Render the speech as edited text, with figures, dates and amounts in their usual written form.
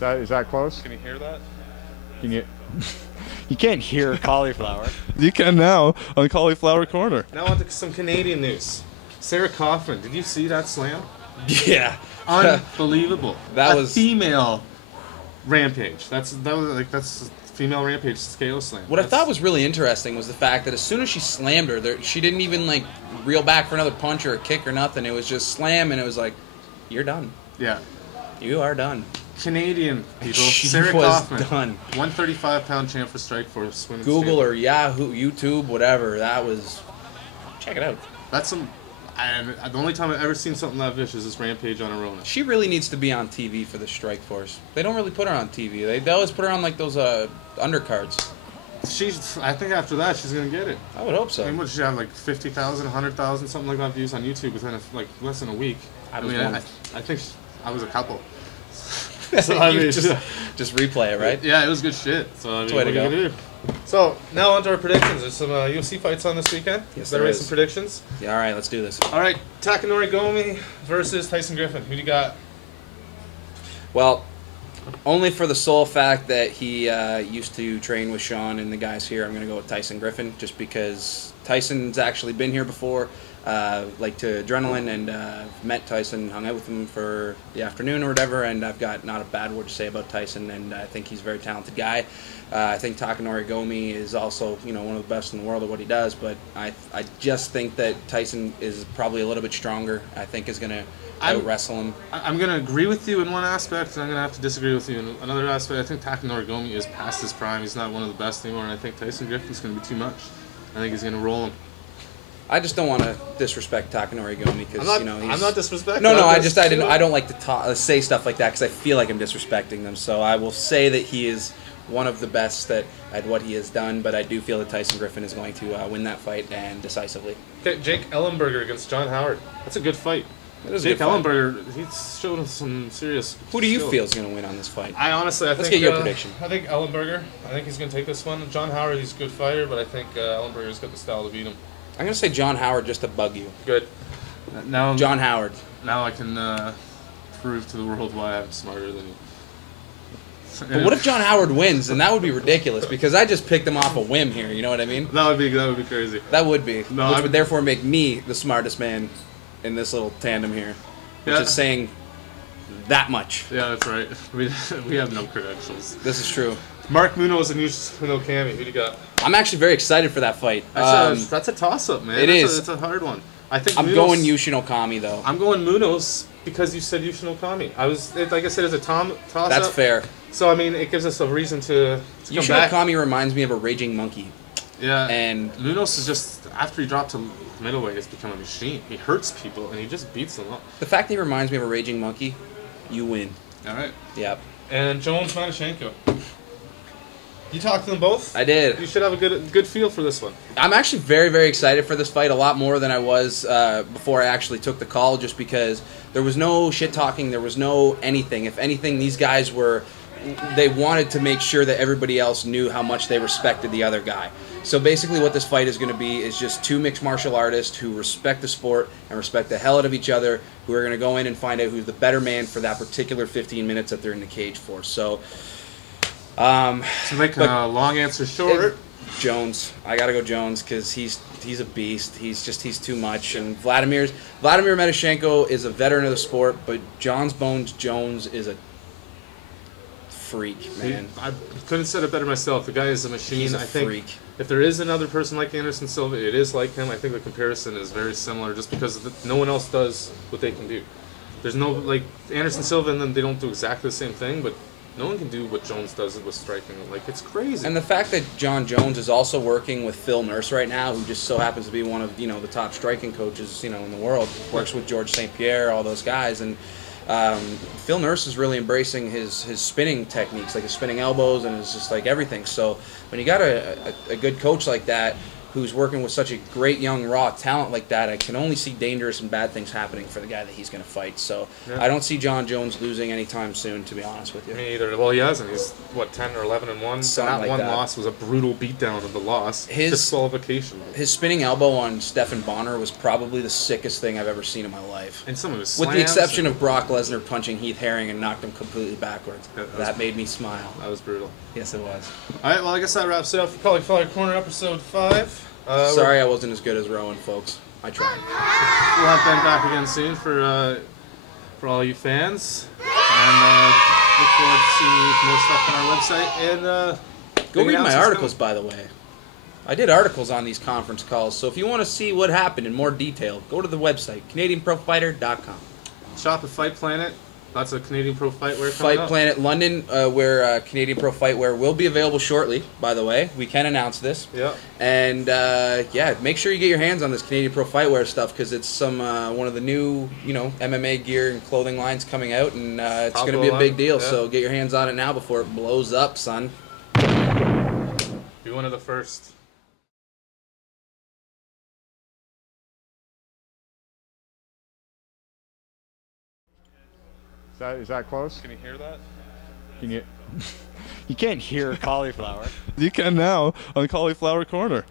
Is that close? Can you hear that? Can you? You can't hear Cauliflower. You can now on Cauliflower Corner. Now on to some Canadian news. Sarah Kauffman, did you see that slam? Yeah. Unbelievable. That a was female Rampage. That's female Rampage scale slam. What I thought was really interesting was the fact that as soon as she slammed her, she didn't even like reel back for another punch or a kick or nothing. It was just slam, and it was like, you're done. Yeah. You are done. Canadian people. She Sarah was Kauffman, done. 135-pound champ for Strikeforce women's Google table. or Yahoo, YouTube, whatever. That was. Check it out. That's some. The only time I've ever seen something that vicious is Rampage on Arona. She really needs to be on TV for the Strikeforce. They don't really put her on TV. They always put her on like those undercards. I think after that she's gonna get it. I would hope so. I mean, what did she have, like 50,000, 100,000, something like that views on YouTube within like less than a week? I think I was a couple. So I mean, just replay it, right? Yeah, it was good shit. So I mean, That's the way to what are you go. gonna do? So now on to our predictions. There's some UFC fights on this weekend. Yes, Better there make is. some predictions. Yeah, all right, let's do this. All right, Takanori Gomi versus Tyson Griffin. Who do you got? Well, only for the sole fact that he used to train with Sean and the guys here, I'm going to go with Tyson Griffin, just because Tyson's actually been here before, like to Adrenaline, and met Tyson, hung out with him for the afternoon or whatever, and I've got not a bad word to say about Tyson, and I think he's a very talented guy. I think Takanori Gomi is also, one of the best in the world at what he does, but I just think that Tyson is probably a little bit stronger. I think is going to out-wrestle him. I'm going to agree with you in one aspect, and I'm going to have to disagree with you in another aspect. I think Takanori Gomi is past his prime. He's not one of the best anymore, and I think Tyson Griffin's going to be too much. I think he's going to roll him. I just don't want to disrespect Takanori Gomi because he's. I'm not disrespecting. No, I don't like to say stuff like that because I feel like I'm disrespecting them. So I will say that he is one of the best at what he has done, but I do feel that Tyson Griffin is going to win that fight, and decisively. Okay, Jake Ellenberger against John Howard. That's a good fight. Jake Ellenberger, he's showed us some serious. Who do you feel is going to win on this fight? Let's get your prediction. I think Ellenberger. I think he's going to take this one. John Howard, he's a good fighter, but I think Ellenberger's got the style to beat him. I'm going to say John Howard just to bug you. Good. Now, John Howard. Now I can prove to the world why I'm smarter than you. But what if John Howard wins? And that would be ridiculous because I just picked him off a whim here. You know what I mean? That would be crazy. That would be. No, which would therefore make me the smartest man in this little tandem here, which is saying that much. Yeah, that's right. We have no credentials. This is true. Mark Munoz and Yusuke Kami. Who do you got? I'm actually very excited for that fight. That's a toss-up, man. It's a hard one. I think I'm going Yushin Okami though. I'm going Munoz because you said Yushin Okami. Like I said, it's a toss-up. That's fair. So I mean, it gives us a reason to come back. Okami reminds me of a raging monkey. Yeah. And Munoz is just, after he dropped to middleweight, he's become a machine. He hurts people and he just beats them up. The fact that he reminds me of a raging monkey, you win. All right. Yep. And Jones Matyushenko. You talked to them both? I did. You should have a good feel for this one. I'm actually very, very excited for this fight, a lot more than I was before I actually took the call, just because there was no shit-talking, there was no anything. If anything, these guys they wanted to make sure that everybody else knew how much they respected the other guy. So basically what this fight is going to be is just two mixed martial artists who respect the sport and respect the hell out of each other, who are going to go in and find out who's the better man for that particular 15 minutes that they're in the cage for. So... to make a long answer short, Jones. I gotta go Jones because he's a beast. He's too much. And Vladimir Matyushenko is a veteran of the sport, but John's Bones Jones is a freak, man. I couldn't have said it better myself. The guy is a machine. He's a freak. freak. If there is another person like Anderson Silva, it is like him. I think the comparison is very similar, just because no one else does what they can do. There's no Anderson Silva, and then they don't do exactly the same thing, but no one can do what Jones does with striking. It's crazy. And the fact that John Jones is also working with Phil Nurse right now, who just so happens to be one of the top striking coaches in the world, works with George St. Pierre, all those guys, and Phil Nurse is really embracing his spinning techniques, like his spinning elbows and his just everything. So when you got a good coach like that, who's working with such a great young raw talent like that, I can only see dangerous and bad things happening for the guy that he's going to fight. So I don't see John Jones losing anytime soon, to be honest with you. Me either. Well, he hasn't. He's, what, 10 or 11-1? Something That like one that. loss was a brutal beatdown of the loss. Disqualification. His spinning elbow on Stephan Bonner was probably the sickest thing I've ever seen in my life. And some of his With the slams exception of Brock Lesnar punching Heath Herring and knocked him completely backwards. That made me smile. That was brutal. Yes, it was. All right, well, I guess that wraps it up for Cauliflower Corner episode 5. Sorry I wasn't as good as Rowan, folks. I tried. We'll have Ben back again soon for all you fans. And look forward to seeing more stuff on our website. And go read my articles, by the way. I did articles on these conference calls, so if you want to see what happened in more detail, go to the website, CanadianProFighter.com. Shop at Fight Planet. Lots of Canadian Pro Fightwear coming Fight up. Planet London, where Canadian Pro Fightwear will be available shortly, by the way. We can announce this. Yeah. And, yeah, make sure you get your hands on this Canadian Pro Fightwear stuff, because it's some one of the new, MMA gear and clothing lines coming out, and it's going to be a big deal. Yeah. So get your hands on it now before it blows up, son. Be one of the first. Is that close? Can you hear that? Can you? You can't hear Cauliflower. You can now on Cauliflower Corner.